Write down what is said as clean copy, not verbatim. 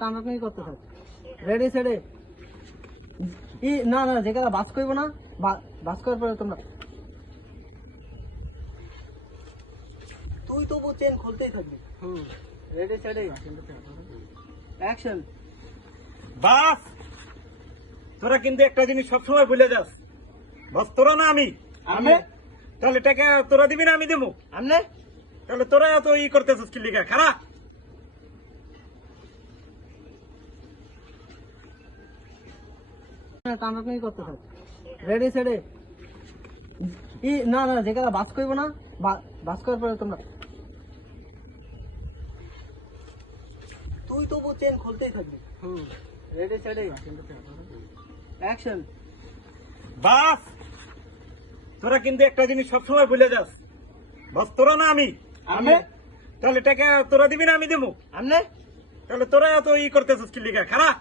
টানাটানি করতে থাক। রেডি সেডে না না যে কথা বাস করবো না, বাস করার পরে তোমরা তুই তবু চেন খুলতেই থাকবি। Ready সেডে action. বাস, তোরা কিন্তু একটা জিনিস সবসময় ভুলে যাস। বস তোরা না আমি। আমনে তাহলে টাকা তোরা দিবি না আমি দেবো? আমনে তাহলে তোরা তো করতেছিস কি লিগা? খারাপ। টানাটানি করতে থাক। রেডি সেডে না না যে কথা বাস করবো না, বাস করার পরে তোমরা তুই তবু চেন খুলতেই থাকবি। Ready সেডে action. বাস, তোরা কিন্তু একটা জিনিস সবসময় ভুলে যাস। বস তোরা না আমি। আমনে তাহলে টাকা তোরা দিবি না আমি দেবো? আমনে তাহলে তোরা তো করতেছিস কি লিগা? খারাপ।